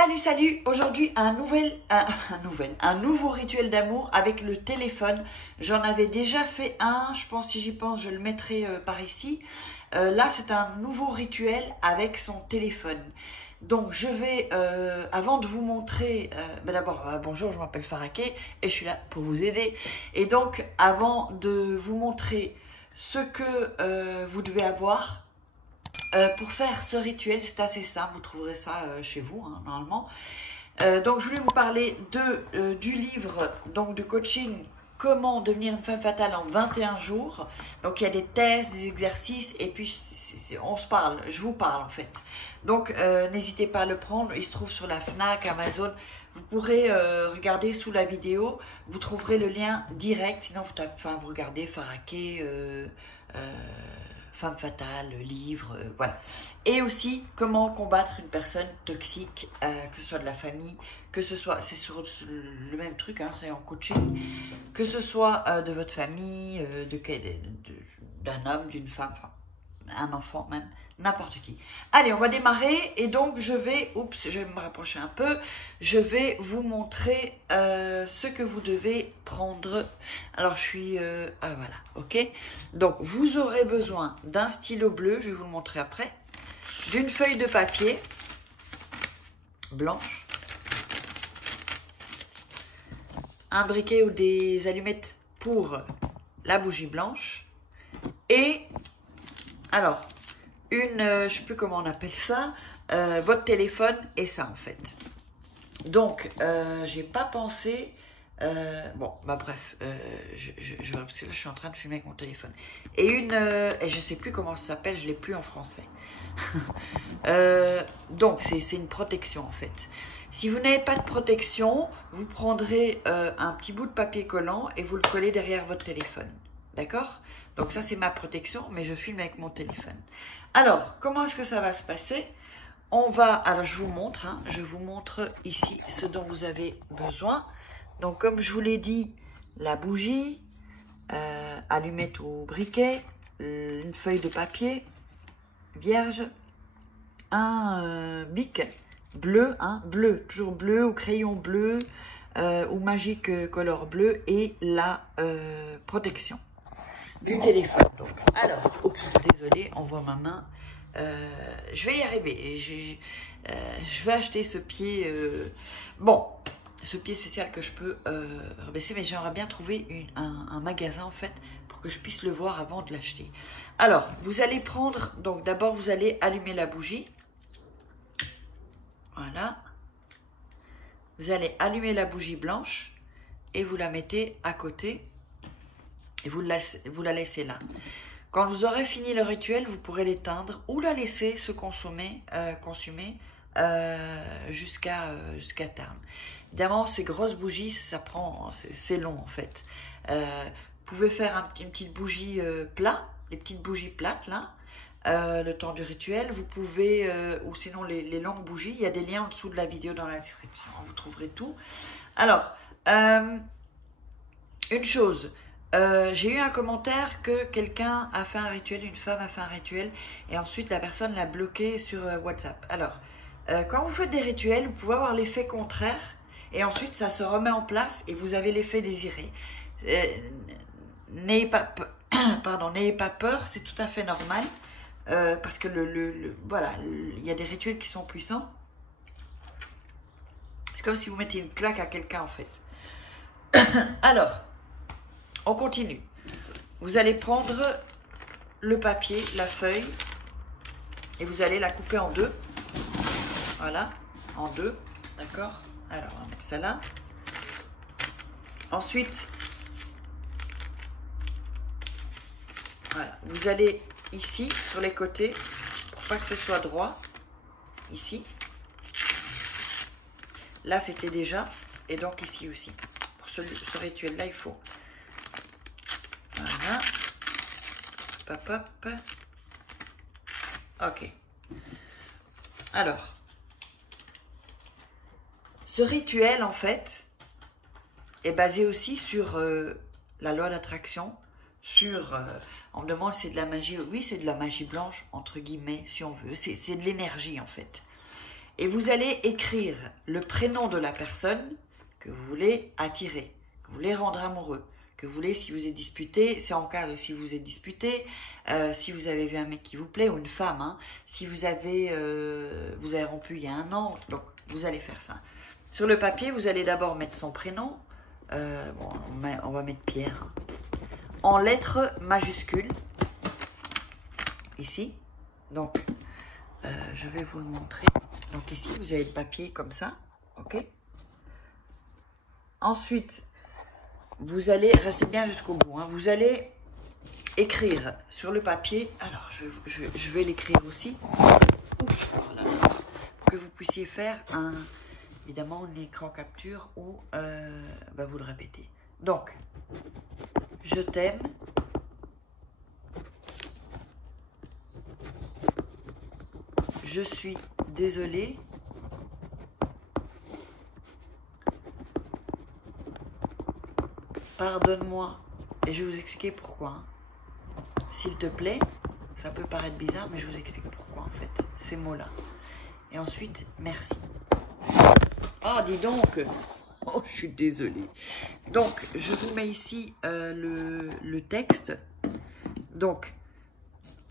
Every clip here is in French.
Salut, salut! Aujourd'hui, un nouveau rituel d'amour avec le téléphone. J'en avais déjà fait un, je pense, si j'y pense, je le mettrai par ici. Là, c'est un nouveau rituel avec son téléphone. Donc, je vais, avant de vous montrer, d'abord, bonjour, je m'appelle Faraké et je suis là pour vous aider. Et donc, avant de vous montrer ce que vous devez avoir, pour faire ce rituel, c'est assez simple, vous trouverez ça chez vous, hein, normalement. Donc, je voulais vous parler du livre donc, de coaching « Comment devenir une femme fatale en 21 jours ». Donc, il y a des tests, des exercices, et puis on se parle, je vous parle en fait. Donc, n'hésitez pas à le prendre, il se trouve sur la Fnac, Amazon. Vous pourrez regarder sous la vidéo, vous trouverez le lien direct, sinon vous regardez Faraké, femme fatale, livre, voilà. Et aussi, comment combattre une personne toxique, que ce soit de la famille, que ce soit, c'est sur le même truc, hein, c'est en coaching, que ce soit de votre famille, d'un homme, d'une femme, enfin, un enfant même, n'importe qui. Allez, on va démarrer et donc je vais, je vais me rapprocher un peu, je vais vous montrer ce que vous devez prendre. Alors je suis, voilà, ok. Donc vous aurez besoin d'un stylo bleu, je vais vous le montrer après, d'une feuille de papier blanche, un briquet ou des allumettes pour la bougie blanche et alors je sais plus comment on appelle ça, votre téléphone et ça en fait. Donc j'ai pas pensé, bon bah bref, parce que là je suis en train de filmer avec mon téléphone. Et et je sais plus comment ça s'appelle, je l'ai plus en français. Donc c'est une protection en fait. Si vous n'avez pas de protection, vous prendrez un petit bout de papier collant et vous le collez derrière votre téléphone. D'accord? Donc ça c'est ma protection, mais je filme avec mon téléphone. Alors, comment est-ce que ça va se passer? Alors je vous montre, hein, je vous montre ici ce dont vous avez besoin. Donc comme je vous l'ai dit, la bougie, allumette ou briquet, une feuille de papier vierge, un bic bleu, hein, bleu, toujours bleu ou crayon bleu ou magique color bleu et la protection du téléphone. Donc, alors, oups, désolé, on voit ma main. Je vais y arriver. Je vais acheter ce pied. Bon, ce pied spécial que je peux rebaisser, mais j'aimerais bien trouver un magasin en fait pour que je puisse le voir avant de l'acheter. Alors, vous allez prendre. Donc, d'abord, vous allez allumer la bougie. Voilà. Vous allez allumer la bougie blanche et vous la mettez à côté. Et vous la laissez là. Quand vous aurez fini le rituel, vous pourrez l'éteindre ou la laisser se consumer jusqu'à terme. Évidemment, ces grosses bougies, ça prend, c'est long en fait. Vous pouvez faire une petite bougie plate, les petites bougies plates là, le temps du rituel. Vous pouvez, ou sinon les longues bougies, il y a des liens en dessous de la vidéo dans la description, vous trouverez tout. Alors, une chose. J'ai eu un commentaire que quelqu'un a fait un rituel, une femme a fait un rituel et ensuite la personne l'a bloqué sur WhatsApp. Alors, quand vous faites des rituels, vous pouvez avoir l'effet contraire et ensuite ça se remet en place et vous avez l'effet désiré. N'ayez pas peur, c'est tout à fait normal parce que voilà, il y a des rituels qui sont puissants. C'est comme si vous mettiez une claque à quelqu'un en fait. Alors, on continue. Vous allez prendre le papier, la feuille, et vous allez la couper en deux. Voilà, en deux, d'accord? Alors, on va mettre ça là. Ensuite, voilà, vous allez ici, sur les côtés, pour pas que ce soit droit, ici. Là, c'était déjà, et donc ici aussi. Pour ce rituel-là, il faut... Voilà. Hop, hop. Ok. Alors, ce rituel, en fait, est basé aussi sur la loi d'attraction, on me demande si c'est de la magie. Oui, c'est de la magie blanche, entre guillemets, si on veut. C'est de l'énergie, en fait. et vous allez écrire le prénom de la personne que vous voulez attirer, que vous voulez rendre amoureux, que vous voulez, si vous êtes disputé, c'est en cas de si vous êtes disputé, si vous avez vu un mec qui vous plaît ou une femme, hein, si vous avez rompu il y a 1 an, donc vous allez faire ça. Sur le papier, vous allez d'abord mettre son prénom, bon, on va mettre Pierre, hein, en lettres majuscules, ici, donc je vais vous le montrer. Donc ici, vous avez le papier comme ça, ok. Ensuite, vous allez, rester bien jusqu'au bout, hein, vous allez écrire sur le papier, alors je vais l'écrire aussi, ouf, voilà, pour que vous puissiez faire évidemment un écran capture ou vous le répétez. Donc, je t'aime, je suis désolée, pardonne-moi, et je vais vous expliquer pourquoi. Hein. S'il te plaît, ça peut paraître bizarre, mais je vous explique pourquoi en fait, ces mots-là. Et ensuite, merci. Oh, dis donc. Oh, je suis désolée. Donc, je vous mets ici le texte. Donc,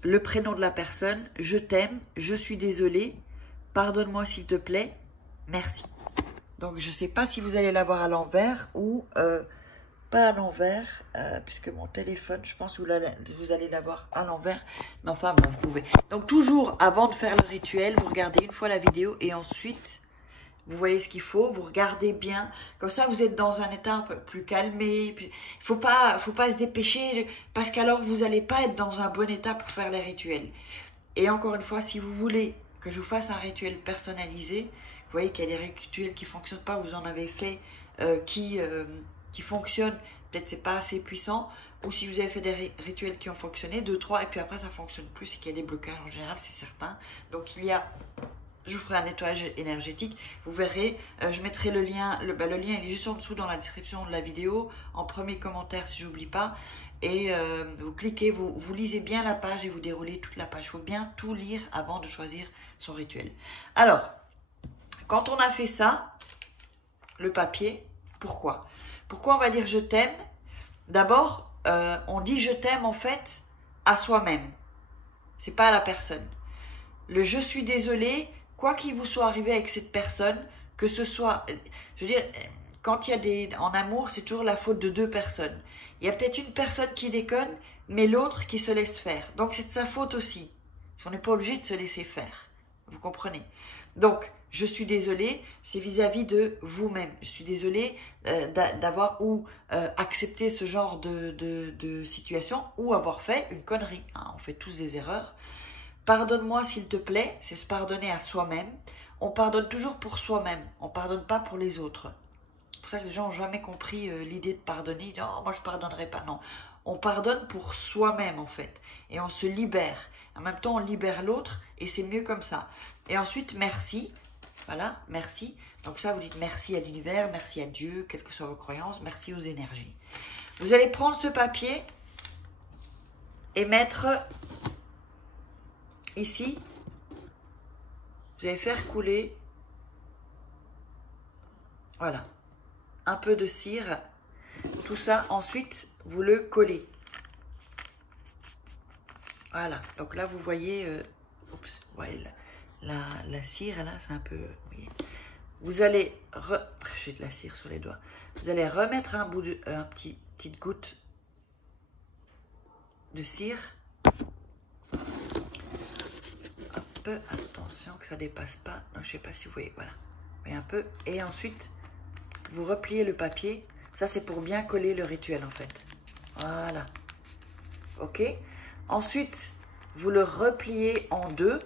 le prénom de la personne, je t'aime, je suis désolée, pardonne-moi s'il te plaît, merci. Donc, je ne sais pas si vous allez l'avoir à l'envers ou pas à l'envers, puisque mon téléphone, je pense que vous allez l'avoir à l'envers. Mais enfin, bon, vous pouvez. Donc, toujours, avant de faire le rituel, vous regardez une fois la vidéo et ensuite, vous voyez ce qu'il faut, vous regardez bien. Comme ça, vous êtes dans un état un peu plus calmé. Il ne faut pas se dépêcher, parce qu'alors, vous n'allez pas être dans un bon état pour faire les rituels. Et encore une fois, si vous voulez que je vous fasse un rituel personnalisé, vous voyez qu'il y a des rituels qui ne fonctionnent pas, vous en avez fait qui fonctionnent, peut-être c'est pas assez puissant, ou si vous avez fait des rituels qui ont fonctionné, 2, 3, et puis après ça ne fonctionne plus, c'est qu'il y a des blocages en général, c'est certain. Donc je vous ferai un nettoyage énergétique, vous verrez, je mettrai le lien, le lien il est juste en dessous dans la description de la vidéo, en premier commentaire si j'oublie pas, et vous cliquez, vous lisez bien la page et vous déroulez toute la page, il faut bien tout lire avant de choisir son rituel. Alors, quand on a fait ça, le papier, pourquoi on va dire je t'aime? D'abord, on dit je t'aime en fait à soi-même. C'est pas à la personne. Le je suis désolé, quoi qu'il vous soit arrivé avec cette personne, que ce soit, je veux dire, quand il y a en amour, c'est toujours la faute de 2 personnes. Il y a peut-être une personne qui déconne, mais l'autre qui se laisse faire. Donc c'est de sa faute aussi. On n'est pas obligé de se laisser faire. Vous comprenez? Donc, je suis désolée, c'est vis-à-vis de vous-même. Je suis désolée d'avoir accepté ce genre de situation ou avoir fait une connerie. Hein, on fait tous des erreurs. Pardonne-moi s'il te plaît, c'est se pardonner à soi-même. On pardonne toujours pour soi-même, on ne pardonne pas pour les autres. C'est pour ça que les gens n'ont jamais compris l'idée de pardonner. Ils disent, oh, moi je ne pardonnerai pas. Non, on pardonne pour soi-même en fait. Et on se libère. En même temps, on libère l'autre et c'est mieux comme ça. Et ensuite, merci. Voilà, merci. Donc ça, vous dites merci à l'univers, merci à Dieu, quelles que soient vos croyances, merci aux énergies. Vous allez prendre ce papier et mettre ici. Vous allez faire couler, voilà, un peu de cire. Tout ça, ensuite, vous le collez. Voilà, donc là, vous voyez, oups, ouais, la cire, là, c'est un peu... Vous allez... J'ai de la cire sur les doigts. Vous allez remettre petite goutte de cire. Hop, attention que ça ne dépasse pas. Non, je ne sais pas si vous voyez, voilà. Mais un peu. Et ensuite, vous repliez le papier. Ça, c'est pour bien coller le rituel, en fait. Voilà. Ok. Ensuite, vous le repliez en 2.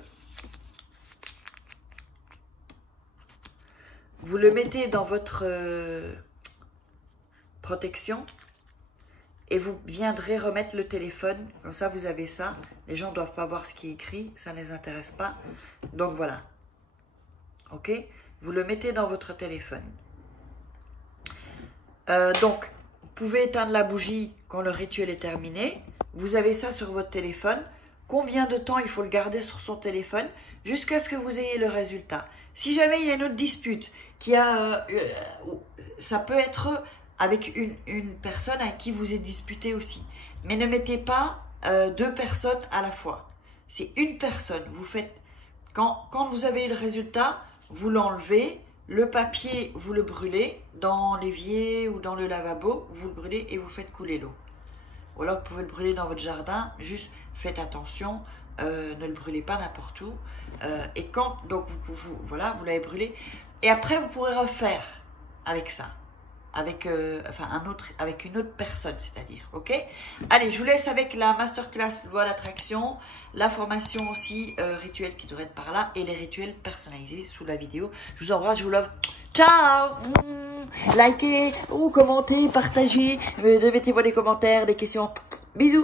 Vous le mettez dans votre protection et vous viendrez remettre le téléphone. Comme ça, vous avez ça. Les gens ne doivent pas voir ce qui est écrit. Ça ne les intéresse pas. Donc, voilà. Ok? Vous le mettez dans votre téléphone. Donc, vous pouvez éteindre la bougie quand le rituel est terminé. Vous avez ça sur votre téléphone. Combien de temps il faut le garder sur son téléphone jusqu'à ce que vous ayez le résultat? Si jamais il y a une autre dispute, ça peut être avec une personne à qui vous êtes disputé aussi. Mais ne mettez pas 2 personnes à la fois. C'est une personne. Vous faites, quand vous avez le résultat, vous l'enlevez, le papier, vous le brûlez dans l'évier ou dans le lavabo, vous le brûlez et vous faites couler l'eau. Ou alors vous pouvez le brûler dans votre jardin, juste faites attention, ne le brûlez pas n'importe où. Et quand, donc voilà, vous l'avez brûlé. Et après vous pourrez refaire avec ça. Avec, avec une autre personne, c'est-à-dire, ok? Allez, je vous laisse avec la masterclass loi d'attraction, la formation aussi rituel qui devrait être par là et les rituels personnalisés sous la vidéo. Je vous embrasse, je vous love. Ciao! Likez ou commentez, partagez, mettez-moi des commentaires, des questions. Bisous!